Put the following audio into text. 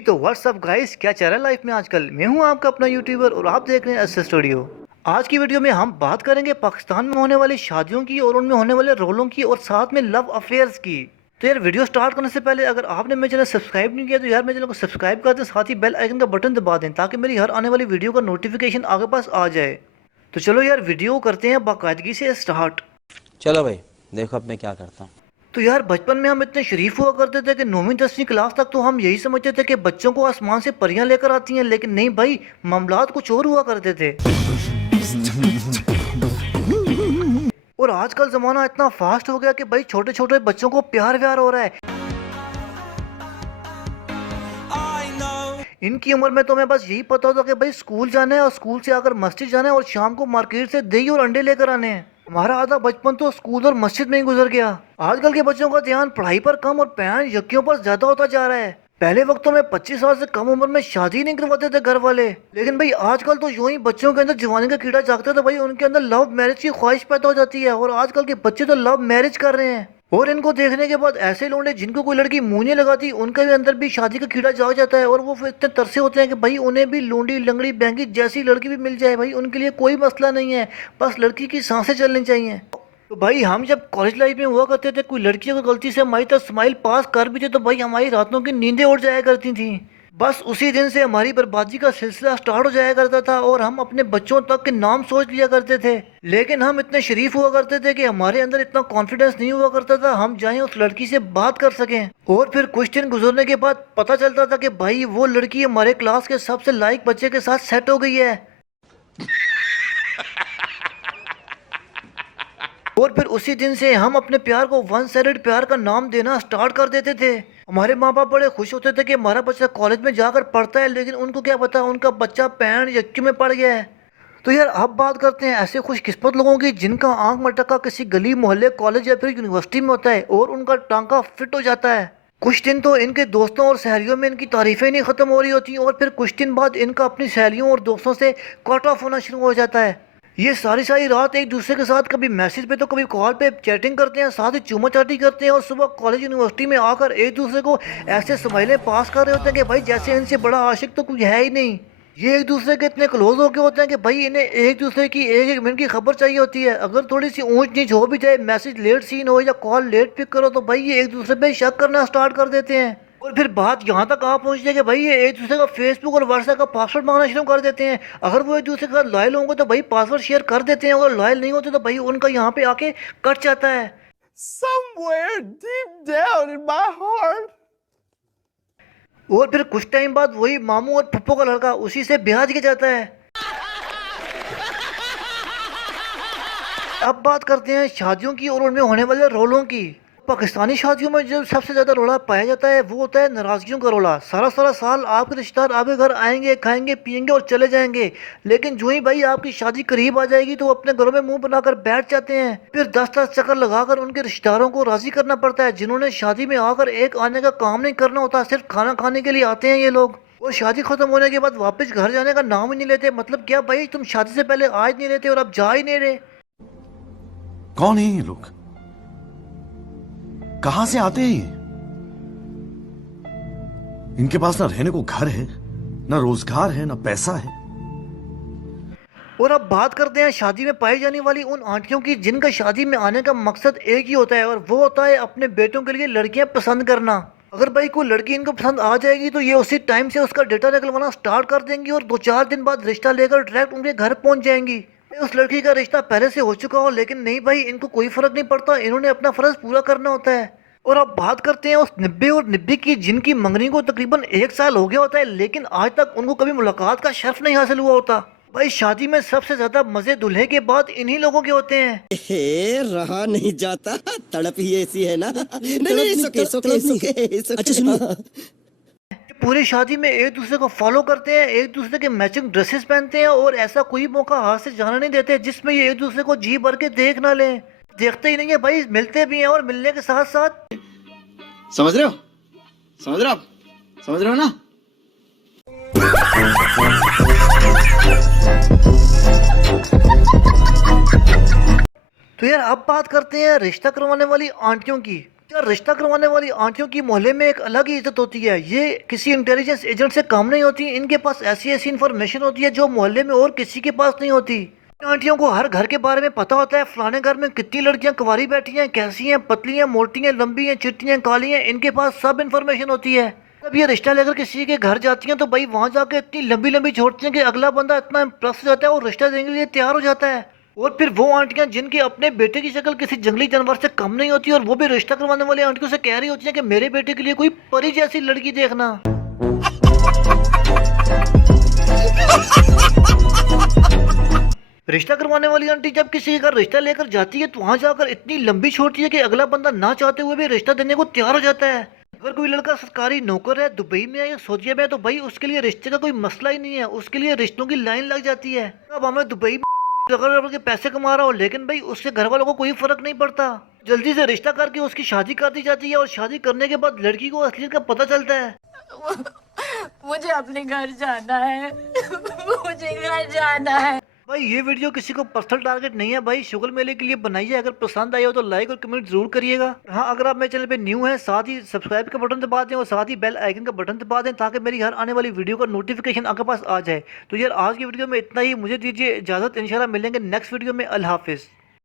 जी तो WhatsApp guys, क्या चल रहा है लाइफ में आजकल। मैं हूं आपका अपना यूट्यूबर और आप देख रहे हैं एस स्टूडियो। आज की वीडियो में हम बात करेंगे पाकिस्तान में होने वाली शादियों की और उनमें होने वाले रोलों की और साथ में लव अफेयर्स की। तो यार वीडियो स्टार्ट करने से पहले अगर आपने मेरे चैनल सब्सक्राइब नहीं किया तो यार मेरे चैनल को सब्सक्राइब कर दें, साथ ही बेल आइकन का बटन दबा दें ताकि मेरी हर आने वाली वीडियो का नोटिफिकेशन आगे पास आ जाए। तो चलो यार वीडियो करते हैं बाकायदगी से स्टार्ट। चलो भाई, देखो अब मैं क्या करता हूँ। तो यार बचपन में हम इतने शरीफ हुआ करते थे कि 9वीं 10वीं क्लास तक तो हम यही समझते थे कि बच्चों को आसमान से परियां लेकर आती हैं, लेकिन नहीं भाई, मामलात कुछ और हुआ करते थे। और आजकल जमाना इतना फास्ट हो गया कि भाई छोटे छोटे बच्चों को प्यार व्यार हो रहा है। इनकी उम्र में तो मैं बस यही पता होता कि भाई स्कूल जाना है और स्कूल से आकर मस्जिद जाना है और शाम को मार्केट से दही और अंडे लेकर आने हैं। हमारा आधा बचपन तो स्कूल और मस्जिद में ही गुजर गया। आजकल के बच्चों का ध्यान पढ़ाई पर कम और पैन यक्कियों पर ज्यादा होता जा रहा है। पहले वक्तों में 25 साल से कम उम्र में शादी नहीं करवाते थे घर वाले, लेकिन भाई आजकल तो यूं ही बच्चों के अंदर जवानी का कीड़ा जागता है तो भाई उनके अंदर लव मैरिज की ख्वाहिश पैदा हो जाती है और आजकल के बच्चे तो लव मैरिज कर रहे हैं। और इनको देखने के बाद ऐसे लौंडे जिनको कोई लड़की मुंह नहीं लगाती उनके भी अंदर भी शादी का कीड़ा जाग जाता है और वो फिर इतने तरसे होते हैं कि भाई उन्हें भी लौंडी लंगड़ी बैंगी जैसी लड़की भी मिल जाए भाई उनके लिए कोई मसला नहीं है, बस लड़की की सांसें चलनी चाहिए। तो भाई हम जब कॉलेज लाइफ में हुआ करते थे, कोई लड़की अगर गलती से हमारी तरफ स्माइल पास कर भी थे तो भाई हमारी रातों की नींदें उड़ जाया करती थी। बस उसी दिन से हमारी बर्बादी का सिलसिला स्टार्ट हो जाया करता था और हम अपने बच्चों तक के नाम सोच लिया करते थे। लेकिन हम इतने शरीफ हुआ करते थे कि हमारे अंदर इतना कॉन्फिडेंस नहीं हुआ करता था हम जाएं उस लड़की से बात कर सकें। और फिर कुछ दिन गुजरने के बाद पता चलता था कि भाई वो लड़की हमारे क्लास के सबसे लायक बच्चे के साथ सेट हो गई है। और फिर उसी दिन से हम अपने प्यार को वन साइडेड प्यार का नाम देना स्टार्ट कर देते थे। हमारे माँ बाप बड़े खुश होते थे कि हमारा बच्चा कॉलेज में जाकर पढ़ता है, लेकिन उनको क्या पता उनका बच्चा पैंट यक्की में पड़ गया है। तो यार अब बात करते हैं ऐसे खुशकिस्मत लोगों की जिनका आंख मटका किसी गली मोहल्ले कॉलेज या फिर यूनिवर्सिटी में होता है और उनका टांका फिट हो जाता है। कुछ दिन तो इनके दोस्तों और सहेलियों में इनकी तारीफें नहीं खत्म हो रही होती और फिर कुछ दिन बाद इनका अपनी सहेलियों और दोस्तों से कट ऑफ होना शुरू हो जाता है। ये सारी सारी रात एक दूसरे के साथ कभी मैसेज पे तो कभी कॉल पे चैटिंग करते हैं, साथ ही चूमा चाटी करते हैं और सुबह कॉलेज यूनिवर्सिटी में आकर एक दूसरे को ऐसे स्माइलें पास कर रहे होते हैं कि भाई जैसे इनसे बड़ा आशिक तो कुछ है ही नहीं। ये एक दूसरे के इतने क्लोज हो गए होते हैं कि भाई इन्हें एक दूसरे की एक एक मिनट की खबर चाहिए होती है। अगर थोड़ी सी ऊंच नीच हो भी जाए, मैसेज लेट सीन हो या कॉल लेट पिक करो तो भाई ये एक दूसरे पे शक करना स्टार्ट कर देते हैं। और फिर बात यहाँ तक आ पहुँचती है कि भाई ये एक दूसरे का फेसबुक और व्हाट्सएप का पासवर्ड मांगना शुरू कर देते हैं। अगर वो एक दूसरे के साथ लॉयल होंगे तो भाई पासवर्ड शेयर कर देते हैं, अगर लॉयल नहीं होते तो भाई उनका यहाँ पे आके कट जाता है। Somewhere deep down in my heart. और फिर कुछ टाइम बाद वही मामू और पप्पू का लड़का उसी से ब्याह किया जाता है। अब बात करते हैं शादियों की और उनमें होने वाले रोलों की। पाकिस्तानी शादियों में जो सबसे ज्यादा रोला पाया जाता है वो होता है नाराजगियों का रोला। सारा सारा साल आपके रिश्तेदार आपके घर आएंगे, खाएंगे पिएंगे और चले जाएंगे, लेकिन जो ही भाई आपकी शादी करीब आ जाएगी तो वो अपने घरों में मुंह बनाकर बैठ जाते हैं। फिर 10-10 चक्कर लगाकर उनके रिश्तेदारों को राजी करना पड़ता है, जिन्होंने शादी में आकर एक आने का काम नहीं करना होता, सिर्फ खाना खाने के लिए आते हैं ये लोग। और शादी खत्म होने के बाद वापस घर जाने का नाम ही नहीं लेते। मतलब क्या भाई, तुम शादी से पहले आज नहीं रहते और अब जा ही नहीं रहे। कौन है ये लोग? कहां से आते हैं ये? इनके पास ना रहने को घर है, ना रोजगार है, ना पैसा है। और अब बात करते हैं शादी में पाई जाने वाली उन आंटियों की जिनका शादी में आने का मकसद एक ही होता है और वो होता है अपने बेटों के लिए लड़कियां पसंद करना। अगर भाई कोई लड़की इनको पसंद आ जाएगी तो ये उसी टाइम से उसका डेटा निकलवाना स्टार्ट कर देंगी और 2-4 दिन बाद रिश्ता लेकर डायरेक्ट उनके घर पहुंच जाएंगी। उस लड़की का रिश्ता पहले से हो चुका हो, लेकिन नहीं भाई, इनको कोई फर्क नहीं पड़ता, इन्होंने अपना फर्ज पूरा करना होता है। और अब बात करते हैं उस निब्बे और निब्बी की जिनकी मंगनी को तकरीबन 1 साल हो गया होता है, लेकिन आज तक उनको कभी मुलाकात का शर्फ नहीं हासिल हुआ होता। भाई शादी में सबसे ज्यादा मजे दूल्हे के बाद इन्हीं लोगों के होते हैं। रहा नहीं जाता, तड़प ही ऐसी है ना। नहीं, अच्छा सुनो, पूरी शादी में एक दूसरे को फॉलो करते हैं, एक दूसरे के मैचिंग ड्रेसेस पहनते हैं और ऐसा कोई मौका हाथ से जाना नहीं देते जिसमें ये एक दूसरे को जी भर के देख ना लें। देखते ही नहीं है भाई, मिलते भी हैं और मिलने के साथ साथ समझ रहे हो? समझ रहे हो आप? समझ रहे हो ना? तो यार अब बात करते हैं रिश्ता करवाने वाली आंटियों की। यार रिश्ता करवाने वाली आंटियों की मोहल्ले में एक अलग ही इज्जत होती है। ये किसी इंटेलिजेंस एजेंट से कम नहीं होती। इनके पास ऐसी ऐसी इन्फॉर्मेशन होती है जो मोहल्ले में और किसी के पास नहीं होती। आंटियों को हर घर के बारे में पता होता है। फलाने घर में कितनी लड़कियां कुंवारी बैठी हैं, कैसी हैं, पतली हैं, मोटी हैं, लंबी हैं, चिट्टी हैं, काली हैं। इनके पास सब इन्फॉर्मेशन होती है। जब ये रिश्ता लेकर किसी के घर जाती हैं तो भाई वहां जाके इतनी लंबी लंबी छोड़ती हैं कि अगला बंदा इतना इम्प्रेस हो जाता है और रिश्ता देने के लिए तैयार हो जाता है। और फिर वो आंटियां जिनके अपने बेटे की शक्ल किसी जंगली जानवर से कम नहीं होती और वो भी रिश्ता करवाने वाले आंटियों से कह रही होती हैं कि मेरे बेटे के लिए कोई परी जैसी लड़की देखना। रिश्ता करवाने वाली आंटी जब किसी के घर रिश्ता लेकर जाती है तो वहां जाकर इतनी लंबी छोड़ती है कि अगला बंदा ना चाहते हुए भी रिश्ता देने को तैयार हो जाता है। अगर कोई लड़का सरकारी नौकर है, दुबई में है या सऊदीया में है तो भाई उसके लिए रिश्ते का कोई मसला ही नहीं है। उसके लिए रिश्तों की लाइन लग जाती है। अब हमें दुबई में अगर के पैसे कमा रहा हो लेकिन भाई उसके घर वालों को कोई फर्क नहीं पड़ता। जल्दी से रिश्ता करके उसकी शादी कर दी जाती है और शादी करने के बाद लड़की को असलियत का पता चलता है। मुझे अपने घर जाना है। मुझे घर जाना है। भाई ये वीडियो किसी को पर्सनल टारगेट नहीं है भाई, शुगल मेले के लिए बनाई है। अगर पसंद आई हो तो लाइक और कमेंट जरूर करिएगा। हाँ, अगर आप मेरे चैनल पे न्यू हैं साथ ही सब्सक्राइब का बटन दबा दें और साथ ही बेल आइकन का बटन दबा दें ताकि मेरी हर आने वाली वीडियो का नोटिफिकेशन आपके पास आ जाए। तो यार आज की वीडियो में इतना ही। मुझे दीजिए इजाजत, इंशाल्लाह मिलेंगे नेक्स्ट वीडियो में। अल्लाह हाफिज।